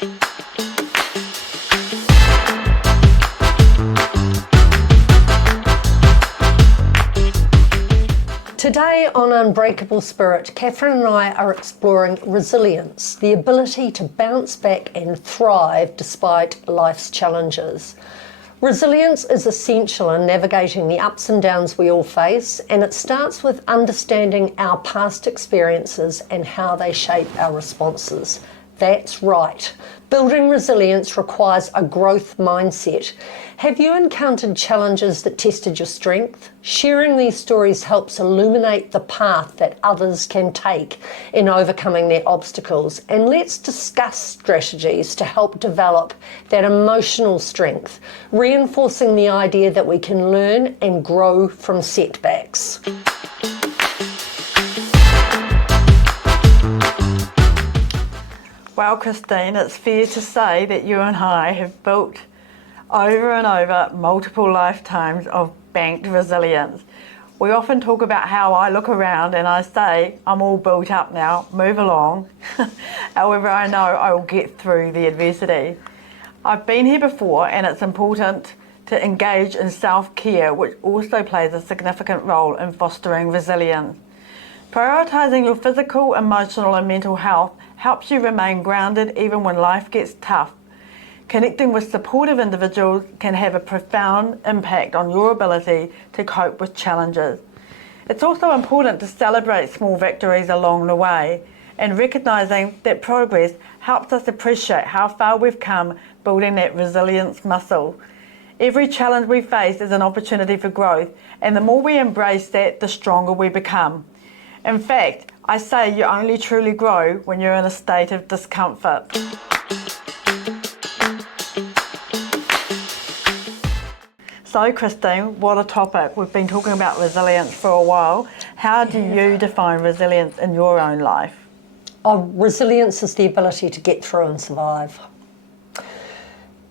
Today on Unbreakable Spirit, Catherine and I are exploring resilience, the ability to bounce back and thrive despite life's challenges. Resilience is essential in navigating the ups and downs we all face, and it starts with understanding our past experiences and how they shape our responses. That's right. Building resilience requires a growth mindset. Have you encountered challenges that tested your strength? Sharing these stories helps illuminate the path that others can take in overcoming their obstacles. And let's discuss strategies to help develop that emotional strength, reinforcing the idea that we can learn and grow from setbacks. Well, Christine, it's fair to say that you and I have built over and over multiple lifetimes of banked resilience. We often talk about how I look around and I say, I'm all built up now, move along. However, I know I will get through the adversity. I've been here before, and it's important to engage in self-care, which also plays a significant role in fostering resilience. Prioritising your physical, emotional and mental health helps you remain grounded even when life gets tough. Connecting with supportive individuals can have a profound impact on your ability to cope with challenges. It's also important to celebrate small victories along the way, and recognising that progress helps us appreciate how far we've come building that resilience muscle. Every challenge we face is an opportunity for growth, and the more we embrace that, the stronger we become. In fact, I say you only truly grow when you're in a state of discomfort. So Christine, what a topic. We've been talking about resilience for a while. How do you define resilience in your own life? Resilience is the ability to get through and survive.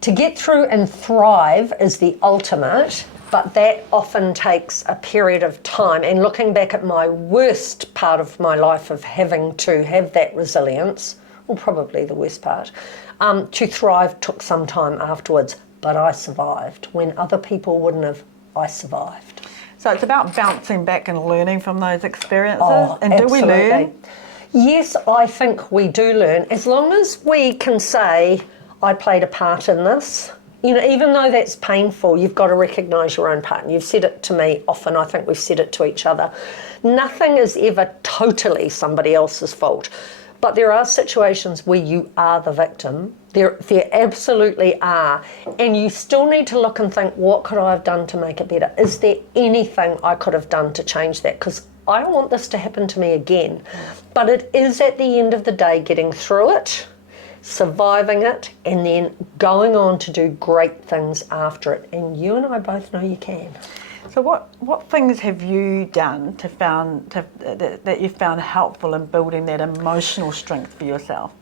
To get through and thrive is the ultimate, but that often takes a period of time. And looking back at my worst part of my life of having to have that resilience, or probably the worst part, to thrive took some time afterwards, but I survived. When other people wouldn't have, I survived. So it's about bouncing back and learning from those experiences. And absolutely. Do we learn? Yes, I think we do learn. As long as we can say, I played a part in this. You know, even though that's painful, you've got to recognise your own part. And you've said it to me often, I think we've said it to each other. Nothing is ever totally somebody else's fault. But there are situations where you are the victim. There absolutely are. And you still need to look and think, what could I have done to make it better? Is there anything I could have done to change that? Because I don't want this to happen to me again. But it is at the end of the day getting through it, surviving it, and then going on to do great things after it. And you and I both know you can. So what things have you done that you found helpful in building that emotional strength for yourself?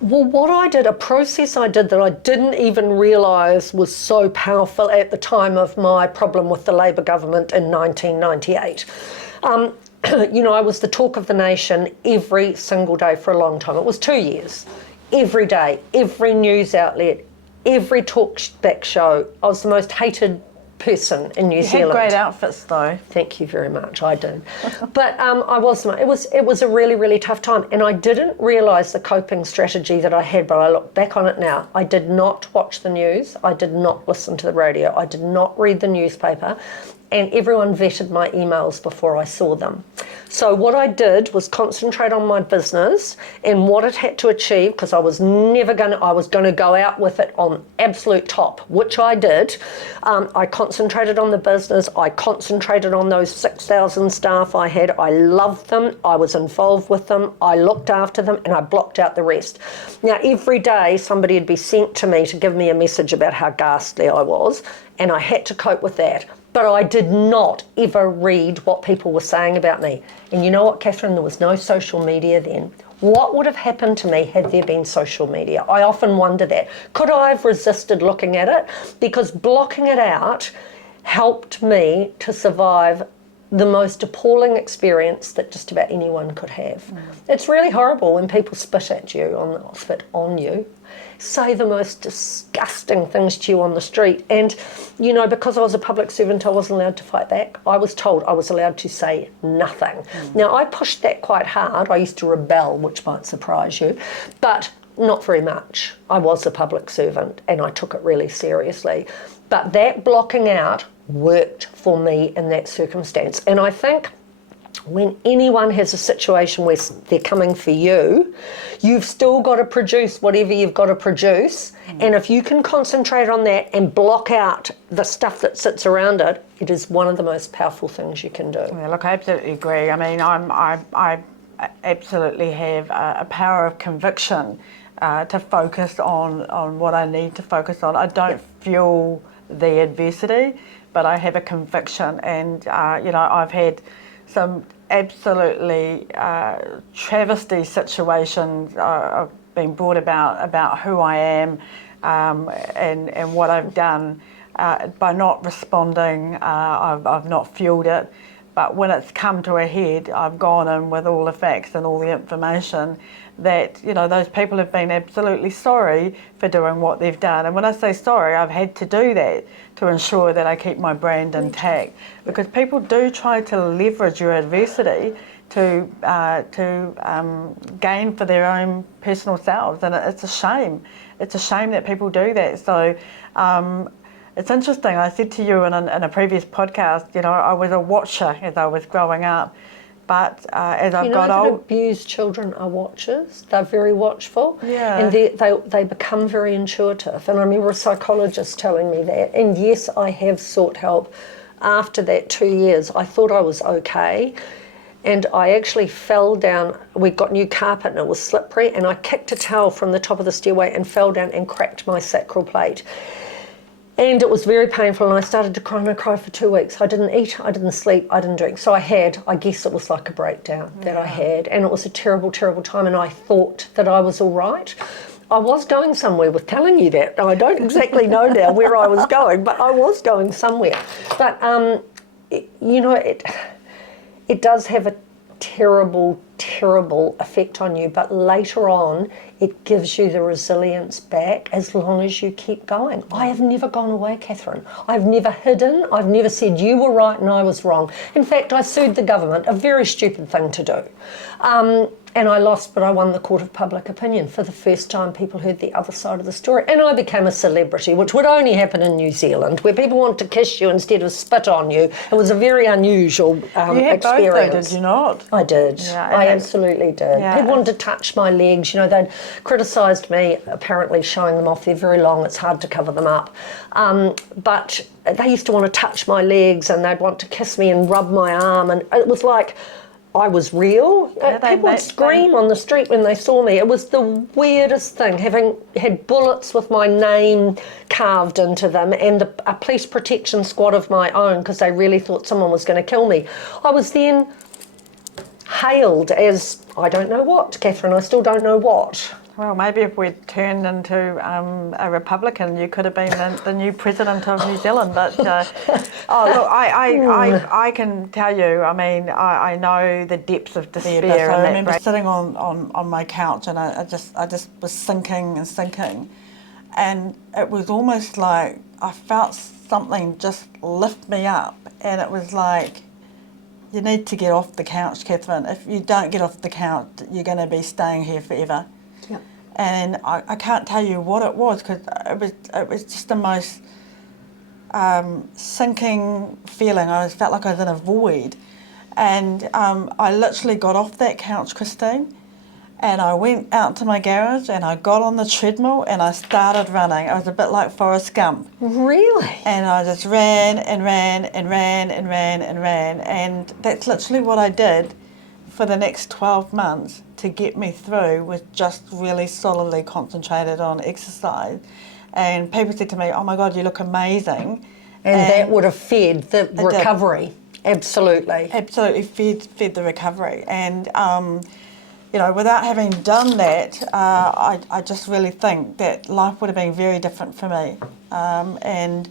Well, what I did, a process I did that I didn't even realise was so powerful at the time of my problem with the Labour government in 1998. You know, I was the talk of the nation every single day for a long time. It was 2 years. Every day, every news outlet, every talkback show. I was the most hated person in New Zealand. You had great outfits though. Thank you very much, I did. But I wasn't. It was a really, really tough time, and I didn't realise the coping strategy that I had, but I look back on it now. I did not watch the news, I did not listen to the radio, I did not read the newspaper, and everyone vetted my emails before I saw them. So what I did was concentrate on my business and what it had to achieve, because I was going to go out with it on absolute top, which I did. I concentrated on the business, I concentrated on those 6,000 staff I had. I loved them, I was involved with them, I looked after them, and I blocked out the rest. Now every day somebody would be sent to me to give me a message about how ghastly I was, and I had to cope with that. But I did not ever read what people were saying about me. And you know what, Catherine, there was no social media then. What would have happened to me had there been social media? I often wonder that. Could I have resisted looking at it? Because blocking it out helped me to survive the most appalling experience that just about anyone could have. It's really horrible when people spit on you, say the most disgusting things to you on the street. And, you know, because I was a public servant, I wasn't allowed to fight back. I was told I was allowed to say nothing. Now, I pushed that quite hard. I used to rebel, which might surprise you, but not very much. I was a public servant and I took it really seriously. But that blocking out worked for me in that circumstance. And I think when anyone has a situation where they're coming for you, you've still got to produce whatever you've got to produce. And if you can concentrate on that and block out the stuff that sits around it, it is one of the most powerful things you can do. Yeah, look, I absolutely agree. I mean, I absolutely have a power of conviction to focus on what I need to focus on. I don't feel the adversity, but I have a conviction, and you know, I've had some absolutely travesty situations being brought about who I am and what I've done by not responding. I've not fueled it, but when it's come to a head, I've gone in with all the facts and all the information that, you know, those people have been absolutely sorry for doing what they've done. And when I say sorry, I've had to do that to ensure that I keep my brand intact, because people do try to leverage your adversity to gain for their own personal selves, and it's a shame. It's a shame that people do that. So it's interesting. I said to you in a previous podcast, you know, I was a watcher as I was growing up. But as I've got old, abused children are watchers. They're very watchful, yeah, and they become very intuitive. And I remember a psychologist telling me that. And yes, I have sought help. After that 2 years, I thought I was okay, and I actually fell down. We got new carpet and it was slippery, and I kicked a towel from the top of the stairway and fell down and cracked my sacral plate. And it was very painful, and I started to cry, and I cried for 2 weeks. I didn't eat, I didn't sleep, I didn't drink. So I guess it was like a breakdown that I had, and it was a terrible, terrible time, and I thought that I was all right. I was going somewhere with telling you that. I don't exactly know now where I was going, but I was going somewhere. But, you know, it does have a terrible, terrible effect on you, but later on it gives you the resilience back as long as you keep going. I have never gone away, Catherine. I've never hidden. I've never said you were right and I was wrong. In fact, I sued the government, a very stupid thing to do. And I lost, but I won the court of public opinion. For the first time, people heard the other side of the story. And I became a celebrity, which would only happen in New Zealand, where people want to kiss you instead of spit on you. It was a very unusual experience. You had both though, did you not? I did. Yeah, I absolutely did. Yeah, people wanted to touch my legs. You know, they'd criticised me, apparently showing them off. They're very long. It's hard to cover them up. But they used to want to touch my legs, and they'd want to kiss me and rub my arm. And it was like I was real. People would scream on the street when they saw me. It was the weirdest thing, having had bullets with my name carved into them and a police protection squad of my own because they really thought someone was going to kill me. I was then hailed as, I don't know what, Catherine, I still don't know what. Well, maybe if we'd turned into a Republican, you could have been the new president of New Zealand. But oh, look, I can tell you. I mean, I know the depths of despair. I remember sitting on my couch, and I just was sinking and sinking, and it was almost like I felt something just lift me up, and it was like, you need to get off the couch, Catherine. If you don't get off the couch, you're going to be staying here forever. Yeah. And I can't tell you what it was, because it was just the most sinking feeling. I felt like I was in a void. And I literally got off that couch, Christine, and I went out to my garage and I got on the treadmill and I started running. I was a bit like Forrest Gump. Really? And I just ran and ran and ran and ran and ran. And that's literally what I did for the next 12 months to get me through, was just really solidly concentrated on exercise. And people said to me, oh my God, you look amazing. And that would have fed the recovery. Absolutely. Absolutely fed the recovery. And, you know, without having done that, I just really think that life would have been very different for me. And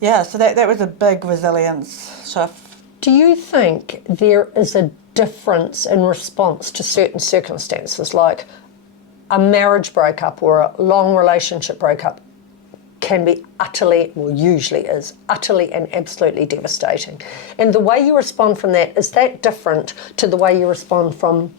yeah, so that was a big resilience shift Do you think there is a difference in response to certain circumstances, like a marriage breakup or a long relationship breakup can be utterly, well, usually is, utterly and absolutely devastating. And the way you respond from that, is that different to the way you respond from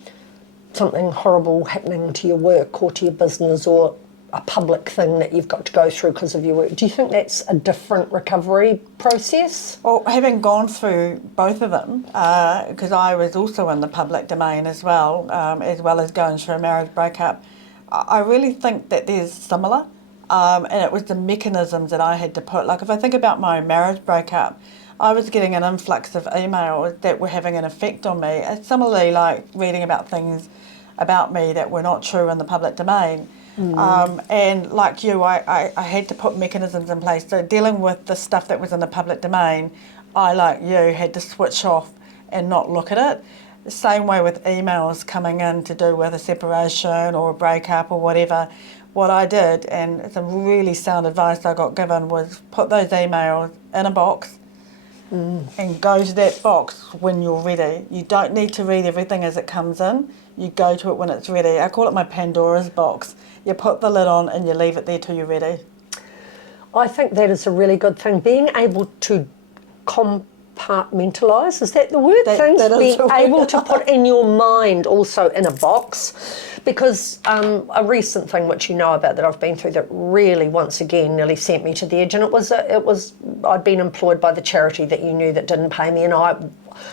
something horrible happening to your work or to your business or a public thing that you've got to go through because of your work? Do you think that's a different recovery process? Well, having gone through both of them, because I was also in the public domain as well as going through a marriage breakup, I really think that there's similar. And it was the mechanisms that I had to put. Like if I think about my marriage breakup, I was getting an influx of emails that were having an effect on me. It's similarly like reading about things about me that were not true in the public domain. And like you, I had to put mechanisms in place. So dealing with the stuff that was in the public domain, I, like you, had to switch off and not look at it. The same way with emails coming in to do with a separation or a breakup or whatever. What I did, and some really sound advice I got given, was put those emails in a box and go to that box when you're ready. You don't need to read everything as it comes in. You go to it when it's ready. I call it my Pandora's box. You put the lid on and you leave it there till you're ready. I think that is a really good thing. Being able to compartmentalise, is that the word? Things being able to put in your mind also in a box. Because a recent thing which you know about that I've been through that really once again nearly sent me to the edge, and it was I'd been employed by the charity that you knew that didn't pay me, and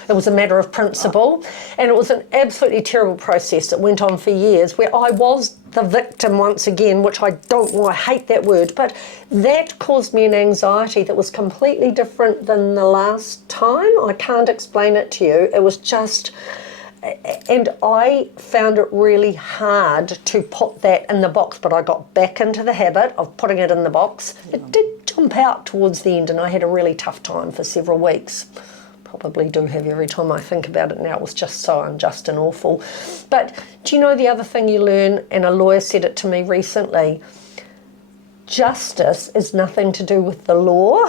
it was a matter of principle, and it was an absolutely terrible process that went on for years where I was the victim once again, which I hate that word, but that caused me an anxiety that was completely different than the last time. I can't explain it to you. It was just... And I found it really hard to put that in the box, but I got back into the habit of putting it in the box. It did jump out towards the end, and I had a really tough time for several weeks. Probably do have every time I think about it now. It was just so unjust and awful. But do you know the other thing you learn, and a lawyer said it to me recently, justice is nothing to do with the law.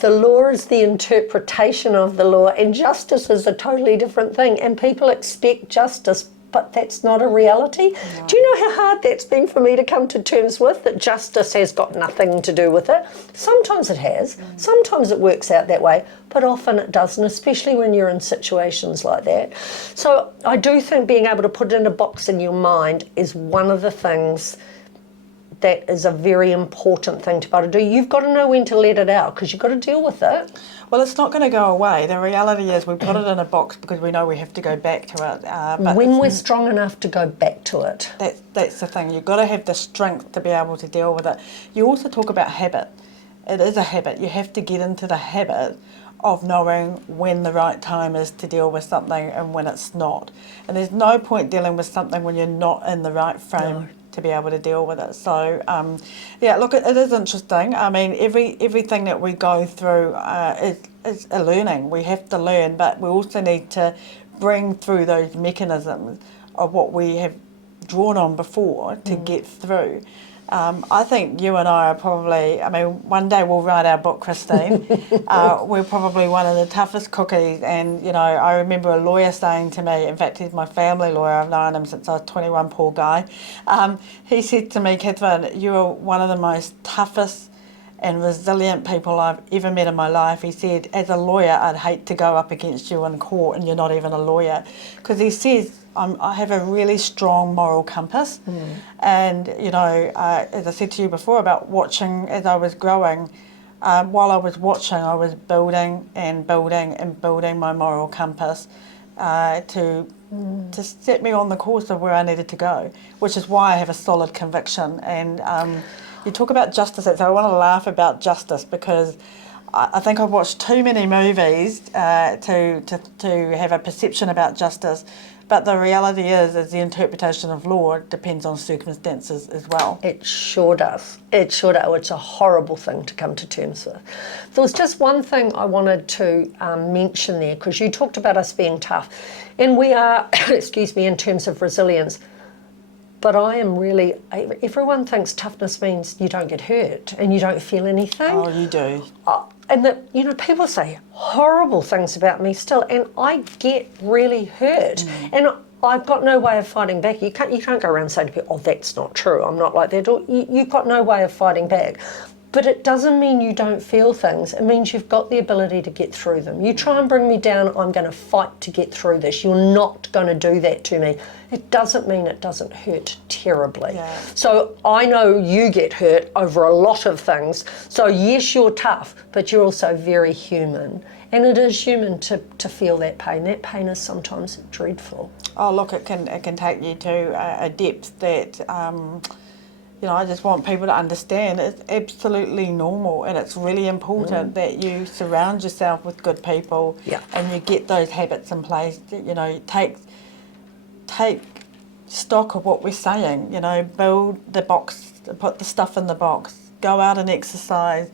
The law is the interpretation of the law, and justice is a totally different thing. And people expect justice, but that's not a reality. No. Do you know how hard that's been for me to come to terms with, that justice has got nothing to do with it? Sometimes it has. Sometimes it works out that way, but often it doesn't, especially when you're in situations like that. So I do think being able to put it in a box in your mind is one of the things that is a very important thing to be able to do. You've got to know when to let it out, because you've got to deal with it. Well, it's not going to go away. The reality is we put it in a box because we know we have to go back to it. But when we're strong enough to go back to it. That's the thing. You've got to have the strength to be able to deal with it. You also talk about habit. It is a habit. You have to get into the habit of knowing when the right time is to deal with something and when it's not. And there's no point dealing with something when you're not in the right frame to be able to deal with it. So, yeah, look, it is interesting. I mean, everything that we go through is a learning. We have to learn, but we also need to bring through those mechanisms of what we have drawn on before to get through. I think you and I are probably, I mean, one day we'll write our book, Christine. We're probably one of the toughest cookies. And, you know, I remember a lawyer saying to me, in fact, he's my family lawyer, I've known him since I was 21, poor guy. He said to me, Catherine, you are one of the most toughest and resilient people I've ever met in my life. He said, as a lawyer, I'd hate to go up against you in court and you're not even a lawyer. Because he says, I have a really strong moral compass. And, you know, as I said to you before about watching as I was growing, while I was watching, I was building and building and building my moral compass to set me on the course of where I needed to go, which is why I have a solid conviction. And you talk about justice, so I want to laugh about justice because I think I've watched too many movies to have a perception about justice. But the reality is the interpretation of law depends on circumstances as well. It sure does. It sure does. It's a horrible thing to come to terms with. There was just one thing I wanted to mention there, because you talked about us being tough. And we are, excuse me, in terms of resilience, But I am really, everyone thinks toughness means you don't get hurt and you don't feel anything. Oh, you do. And that, you know, people say horrible things about me still, and I get really hurt. And I've got no way of fighting back. You can't go around saying to people, oh, that's not true, I'm not like that. Or you've got no way of fighting back. But it doesn't mean you don't feel things. It means you've got the ability to get through them. You try and bring me down, I'm going to fight to get through this. You're not going to do that to me. It doesn't mean it doesn't hurt terribly. Yeah. So I know you get hurt over a lot of things. So yes, you're tough, but you're also very human. And it is human to feel that pain. That pain is sometimes dreadful. Oh, look, it can take you to a depth that, you know, I just want people to understand it's absolutely normal, and it's really important that you surround yourself with good people, and you get those habits in place. You know, take stock of what we're saying. You know, build the box, put the stuff in the box, go out and exercise.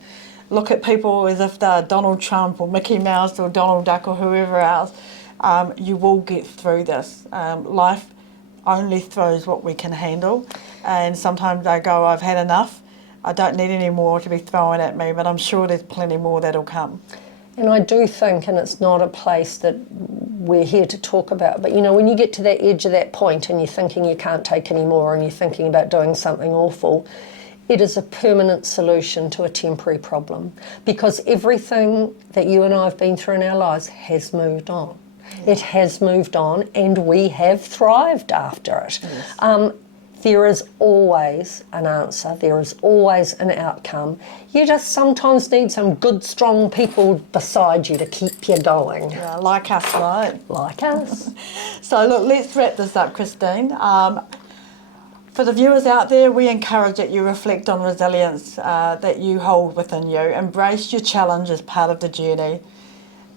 Look at people as if they're Donald Trump or Mickey Mouse or Donald Duck or whoever else. You will get through this. Life only throws what we can handle, and sometimes I go, I've had enough. I don't need any more to be thrown at me, but I'm sure there's plenty more that'll come. And I do think, and it's not a place that we're here to talk about, but you know, when you get to that edge of that point and you're thinking you can't take any more and you're thinking about doing something awful, it is a permanent solution to a temporary problem, because everything that you and I have been through in our lives has moved on. It has moved on, and we have thrived after it. Yes. There is always an answer. There is always an outcome. You just sometimes need some good, strong people beside you to keep you going. Yeah, like us, right? Like us. So look, let's wrap this up, Christine. For the viewers out there, we encourage that you reflect on resilience that you hold within you. Embrace your challenge as part of the journey.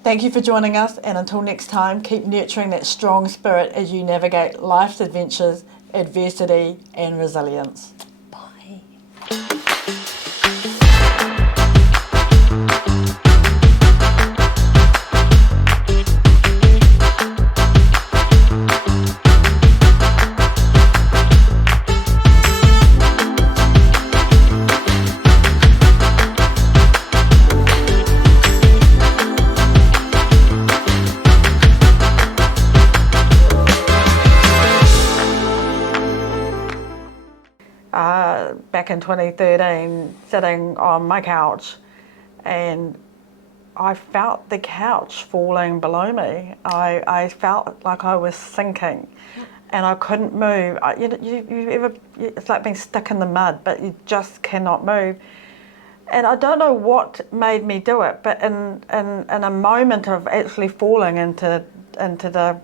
Thank you for joining us, and until next time, keep nurturing that strong spirit as you navigate life's adventures, adversity and resilience. Bye. Back in 2013, sitting on my couch, and I felt the couch falling below me. I felt like I was sinking, and I couldn't move. It's like being stuck in the mud, but you just cannot move. And I don't know what made me do it, but in a moment of actually falling into the,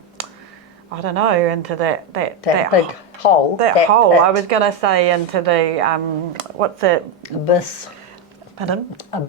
I don't know, into that big hole. That hole. I was going to say into the, what's it? Abyss. Pardon?